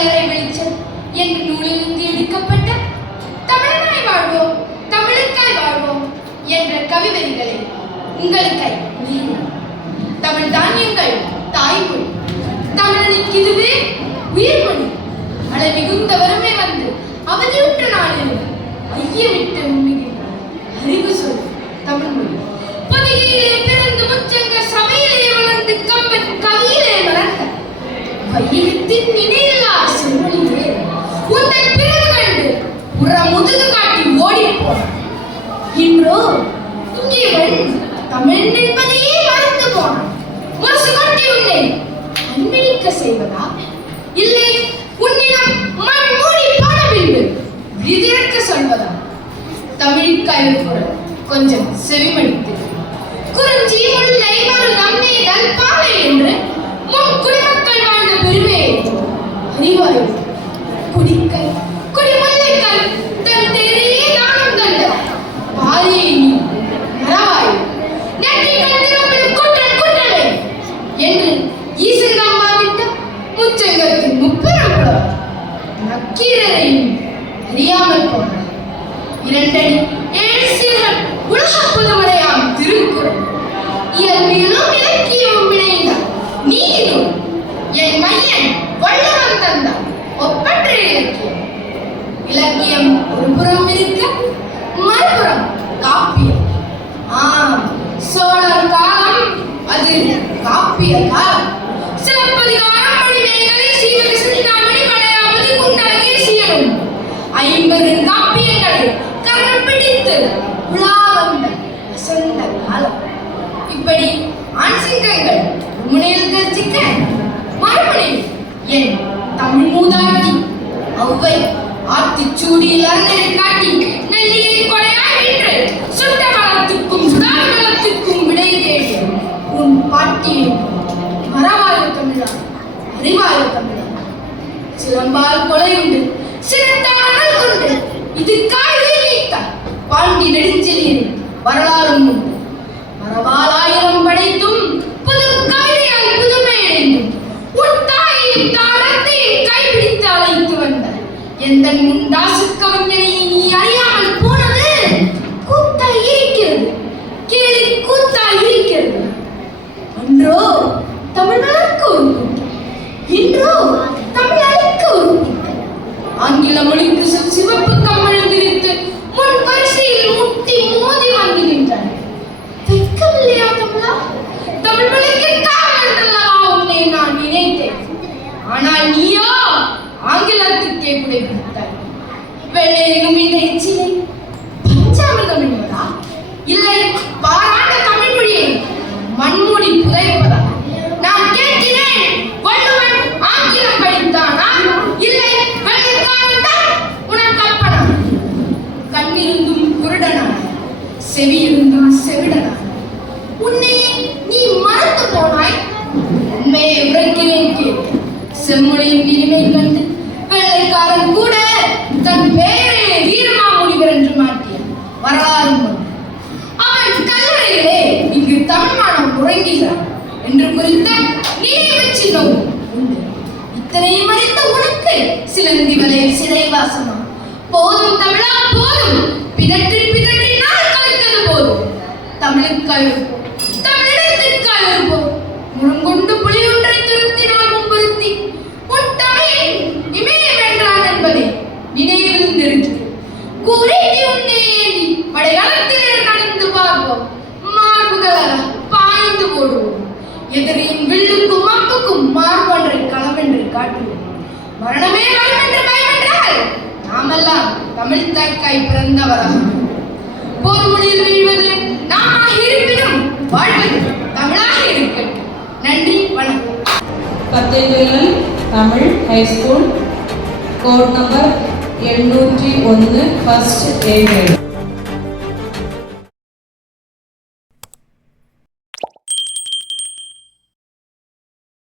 கல்லறை வெளிச்சம் என்ற நூலிலிருந்து எடுக்கப்பட்ட தமிழனாய் வாழ்வோம் தமிழுக்காய் வாழ்வோம் என்ற கவிதைகளை உங்களுக்காய் தமிழ் தான் எங்கள் தாய்மொழி. தமிழனுக்கு இதுவே உயிர்மொழி. மழை மிகுந்த வறுமை வந்து அவதியுற்ற நாளில் ஐயமிட்டு அறிவு சொல் தமிழ்மொழி. பொதிகையிலே பிறந்து முச்சங்க சபையிலே வளர்ந்து கம்பன் கவியிலே வளர்ந்த வையகத்தின் இணையில்லா செம்மொழியே உந்தன் பிறகு கண்டு உற முதுகு காட்டி ஓடி போன இன்றோ இங்கே வந்து தமிழ் என்பதையே மறந்து போனான். முரசு கொட்டி உன்னை அன்பிக்க செய்வதா இல்லை உன்னிடம் மண் மூடி போன பின்பு விதிரக்க சொல்வதா? தமிழுக்காய் குரல் கொஞ்சம் செவிமடித்து குறிஞ்சி முல்லை மருதம் நெய்தல் பாலை என்று முன் குடிமக்கள் வாழ்ந்த பெருமையை அறிவாய் குடிக்கை குடிமுல்லைகள் தன் தெரிய நானும் கண்ட பாரியை நீ மறவாய் நெற்றிகள் திறப்பில் குற்றம் குற்றமே என்று ஈசகம் வாதிட்ட முச்சங்கத்தின் முப்பெரும் புலவர் நக்கீரரையும் அறியாமல் போனார். இரண்டடி ஏழு சீர்கள் உலக புதுமறையாம் திருக்குறள் இயல்பிலும் இலக்கியமும் இணைந்த நீதியும் என் மையன் வள்ளுவன் தந்த ஒப்பற்ற இலக்கியம். இலக்கியம் ஒரு புறம் இருக்க மறுபுறம் காப்பியம். சோழர் காலம் அது காப்பிய காலம். சிலப்பதிகாரம் மணிமேகலை சீவக சிந்தாமணி மலையாவதி குண்டாகிய சீரும் 50 காப்பியங்களை கரம் பிடித்து உலா வந்த வசந்த காலம். இப்படி ஆண் சிங்கங்கள் முனையில் கர்ஜிக்க மறுமுனையில் என் தமிழ் மூதாட்டி ஒளவை ஆத்திச்சூடியில் அரணை காட்டி நெல்லியை கொடையாய் நின்று சுட்ட காலத்துக்கும் சுடாகாலத்துக்கும் விடை தேடி உன் பாட்டியை மறவாய தமிழா அறிவாய தமிழா சிலம்பால் கொலையுண்டு சிறத்தானல் கொண்டு இது காய்கறி நீத்தார் பாண்டி நெடுஞ்செழியன் வரலாறும் உண்டு. மரபால் ஆயிரம் படைத்தும் புது கவிதையால் புதுமை அடைந்தும் உன் தாயையும் தாளத்தையும் கைப்பிடித்து அழைத்து வந்த எந்த முண்டாசு கவிஞனை நீ அறியாமல் போனது கூத்தாய் இருக்கிறது. கேலி கூத்தாய் இருக்கிறது. அன்றோ தமிழ் வளர்க்க ஒரு கூட்டம், இன்றோ தமிழ் அழிக்க ஒரு கூட்டம். ஆங்கில மொழிக்கு சிவப்பு கம்மல் விரித்து முன் வரிசையில் முட்டி மோதி வாங்குகின்றன. வெட்கமில்லையா தமிழா? தமிழ் மொழிக்கு காவலன்றல்லவா உன்னை நான் நினைத்தேன். ஆனால் நீயோ ஆங்கிலத்துக்கே குடை பிடித்தாய். வெள்ளையனும் இந்த எச்சிலை பஞ்சாமிர்தம் என்பதா இல்லை பாராட்ட தமிழ் மொழியை மண்மூடி புதைப்பதா? நான் கேட்கிறேன், வள்ளுவன் ஆங்கிலம் படித்தானா இல்லை வெள்ளைக்காரன் தான் உனக்கு அப்பனா? கண்ணிருந்தும் குருடனான செவியிருந்தும் செவிடனான உன்னை நீ மறந்து போனாய். உண்மையை உரைக்கிறேன் கேள். செம்மொழியின் இனிமை கண்டு வெள்ளைக்காரன் கூட தன் பெயரை வீரமாமுனிவர் என்று மாற்றிய வரலாறு அவன் கல்லறையிலே இங்கு தமிழ்மானம் உறங்குகிறான் என்று குறித்த நினைவு சின்னம் உண்டு. இத்தனையும் அறிந்த உனக்கு சிலந்தி வலையில் சிறைவாசமா? போதும் தமிழா போதும். பிதற்றி பிதற்றி நாள் கழித்தது போதும். தமிழுக்காய் இருப்போம், தமிழிடத்திற்காய் இருப்போம். முழுங்கொண்டு புலி ஒன்றை திருத்தினால் முன்புறுத்தி உன் தமிழ் இமய வென்றான் என்பதை நினைவில் நிறுத்து. கூறிட்டு உன்னை ஏந்தி படைகளத்திலே நடந்து பார்ப்போம். மார்புகள பாய்ந்து போடுவோம். எதிரியின் வில்லுக்கும் அம்புக்கும் மார்பொன்றை களமென்று காட்டுவோம். மரணமே வரும் என்று பயமென்றால் நாமெல்லாம் தமிழ் தாய்க்காய் பிறந்தவராக போர் முடியில் வீழ்வது நாமாக இருப்பினும் வாழ்வது தமிழாக இருக்கட்டும். நன்றி, வணக்கம். Cathedral Tamil high school code number 801 first A grade.